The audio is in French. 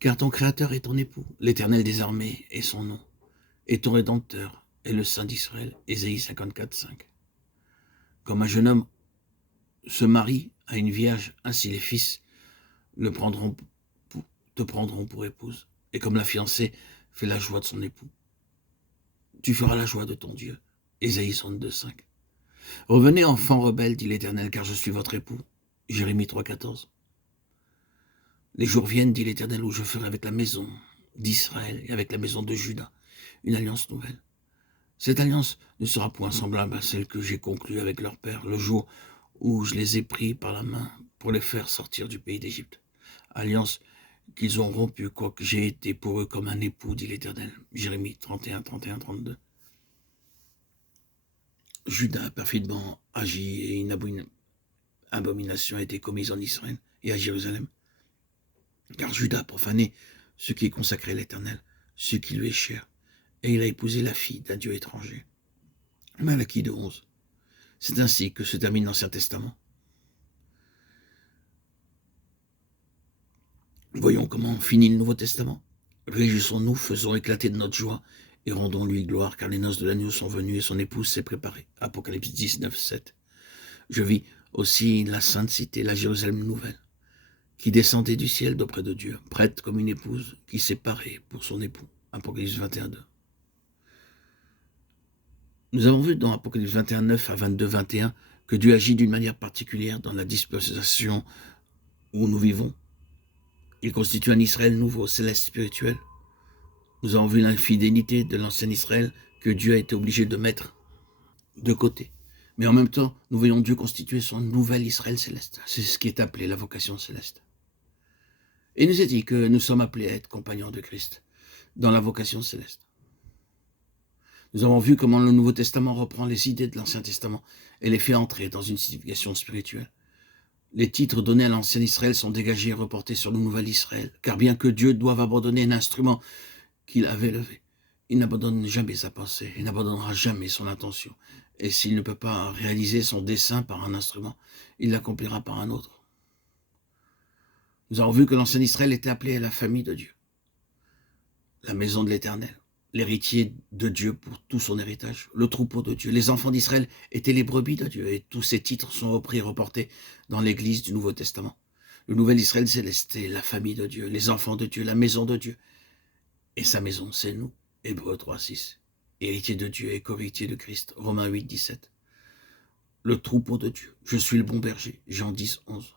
Car ton Créateur est ton époux, l'Éternel des armées est son nom, et ton Rédempteur est le Saint d'Israël. Ésaïe 54, 5. Comme un jeune homme se marie à une vierge, ainsi les fils te prendront pour épouse. Et comme la fiancée fait la joie de son époux, tu feras la joie de ton Dieu. Ésaïe 62, 5. Revenez, enfants rebelles, dit l'Éternel, car je suis votre époux. Jérémie 3, 14. Les jours viennent, dit l'Éternel, où je ferai avec la maison d'Israël et avec la maison de Juda une alliance nouvelle. Cette alliance ne sera point semblable à celle que j'ai conclue avec leur père le jour où je les ai pris par la main pour les faire sortir du pays d'Égypte. Alliance qu'ils ont rompue, quoique j'ai été pour eux comme un époux, dit l'Éternel. Jérémie 31, 31, 32. Juda a perfidement agi et une abomination a été commise en Israël et à Jérusalem. Car Juda a profané ce qui est consacré à l'Éternel, ce qui lui est cher, et il a épousé la fille d'un dieu étranger. Malachie 2, 11. C'est ainsi que se termine l'Ancien Testament. Voyons comment finit le Nouveau Testament. Réjouissons-nous, faisons éclater de notre joie et rendons-lui gloire, car les noces de l'agneau sont venues et son épouse s'est préparée. Apocalypse 19, 7. Je vis aussi la sainte cité, la Jérusalem nouvelle, qui descendait du ciel d'auprès de Dieu, prête comme une épouse qui s'est parée pour son époux. Apocalypse 21, 2. Nous avons vu dans Apocalypse 21, 9 à 22, 21 que Dieu agit d'une manière particulière dans la dispensation où nous vivons. Il constitue un Israël nouveau, céleste, spirituel. Nous avons vu l'infidélité de l'ancien Israël que Dieu a été obligé de mettre de côté. Mais en même temps, nous voyons Dieu constituer son nouvel Israël céleste. C'est ce qui est appelé la vocation céleste. Et il nous est dit que nous sommes appelés à être compagnons de Christ dans la vocation céleste. Nous avons vu comment le Nouveau Testament reprend les idées de l'Ancien Testament et les fait entrer dans une signification spirituelle. Les titres donnés à l'ancien Israël sont dégagés et reportés sur le nouvel Israël, car bien que Dieu doive abandonner un instrument qu'il avait levé, il n'abandonne jamais sa pensée, il n'abandonnera jamais son intention. Et s'il ne peut pas réaliser son dessein par un instrument, il l'accomplira par un autre. Nous avons vu que l'ancien Israël était appelé à la famille de Dieu, la maison de l'Éternel, l'héritier de Dieu pour tout son héritage, le troupeau de Dieu. Les enfants d'Israël étaient les brebis de Dieu, et tous ces titres sont repris et reportés dans l'Église du Nouveau Testament. Le nouvel Israël céleste est la famille de Dieu, les enfants de Dieu, la maison de Dieu. Et sa maison, c'est nous. Hébreux 3, 6. Héritier de Dieu et co-héritier de Christ. Romains 8, 17. Le troupeau de Dieu. Je suis le bon berger. Jean 10, 11.